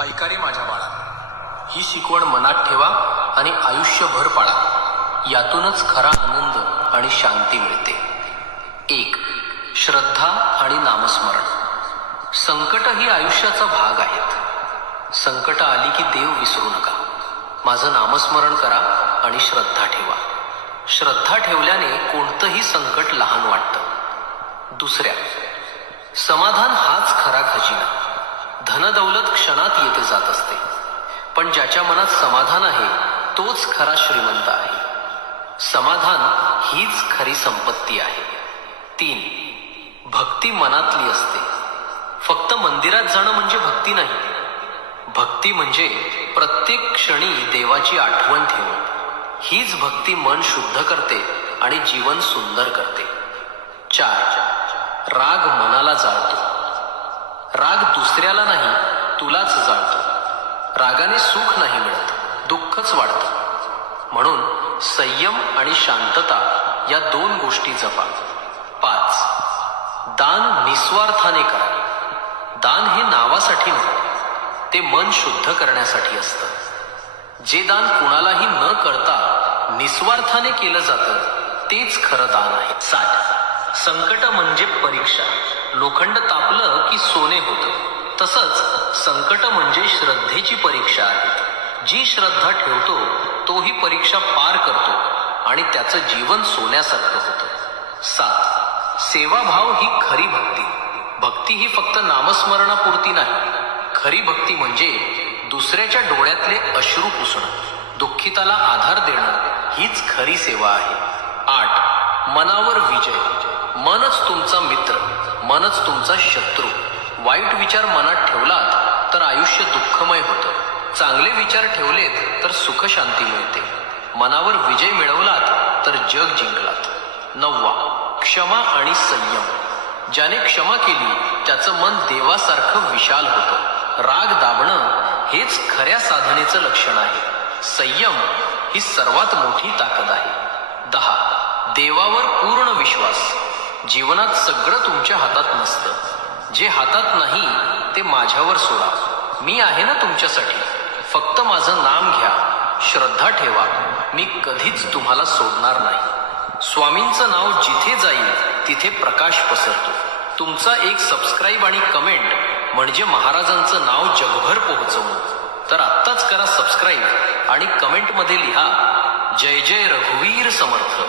ऐका रे माझ्या बाळा, ही शिकवण मनात ठेवा आणि आयुष्यभर पाळा. यातूनच खरा आनंद आणि शांती मिळते. 1. श्रद्धा आणि नामस्मरण. संकट ही आयुष्याचा भाग आहेत. संकट आली की देव विसरू नका. माझं नामस्मरण करा आणि श्रद्धा ठेवा. श्रद्धा ठेवल्याने कोणतंही संकट लहान वाटतं. 2. समाधान हाच खरा खजिना. धनदौलत क्षणात येते जात असते, पण ज्याच्या मनात समाधान आहे तोच खरा श्रीमंत आहे. समाधान हीच खरी संपत्ती आहे. 3. भक्ती मनातली असते. फक्त मंदिरात जाणं म्हणजे भक्ती नाही. भक्ती म्हणजे प्रत्येक क्षणी देवाची आठवण ठेवणं. हीच भक्ती मन शुद्ध करते आणि जीवन सुंदर करते. 4. राग मनाला जाळतो. राग दुसऱ्याला नाही, तुलाच जाळतो. रागाने सुख नाही मिळत, दुःखच वाढतं. म्हणून संयम आणि शांतता या 2 गोष्टी जपा. 5. दान निस्वार्थाने करा. दान हे नावासाठी नाही, ते मन शुद्ध करण्यासाठी असतं. जे दान कुणालाही न करता निस्वार्थाने केलं जातं तेच खरं दान आहे. 7. संकट म्हणजे परीक्षा. लोखंड तापलं की सोने होतं. तसंच संकट म्हणजे श्रद्धेची परीक्षा आहे. जी श्रद्धा ठेवतो तोही परीक्षा पार करतो आणि त्याचं जीवन सोन्यासारखं होतं. 7. सेवाभाव ही खरी भक्ती. भक्ती ही फक्त नामस्मरणापुरती नाही. खरी भक्ती म्हणजे दुसऱ्याच्या डोळ्यातले अश्रू पुसणं, दुःखिताला आधार देणं हीच खरी सेवा आहे. 8. मनावर विजय. मनच तुमचा मित्र, मनच तुमचा शत्रू. वाईट विचार मनात ठेवलात तर आयुष्य दुःखमय होतं. चांगले विचार ठेवलेत तर सुख शांती मिळते. मनावर विजय मिळवलात तर जग जिंकलात. 9. क्षमा आणि संयम. ज्याने क्षमा केली त्याचं मन देवासारखं विशाल होतं. राग दाबणं हेच खऱ्या साधनेचं लक्षण आहे. संयम ही सर्वात मोठी ताकद आहे. 10. देवावर पूर्ण विश्वास. जीवनात सगळं तुमच्या हातात नसतं. जे हातात नाही ते माझ्यावर सोडा. मी आहे ना तुमच्यासाठी. फक्त माझं नाम घ्या, श्रद्धा ठेवा. मी कधीच तुम्हाला सोडणार नाही. स्वामींचं नाव जिथे जाईल तिथे प्रकाश पसरतो. तुमचा एक सबस्क्राईब आणि कमेंट म्हणजे महाराजांचं नाव जगभर पोहोचवणं. तर आत्ताच करा सबस्क्राईब आणि कमेंटमध्ये लिहा, जय जय रघुवीर समर्थ.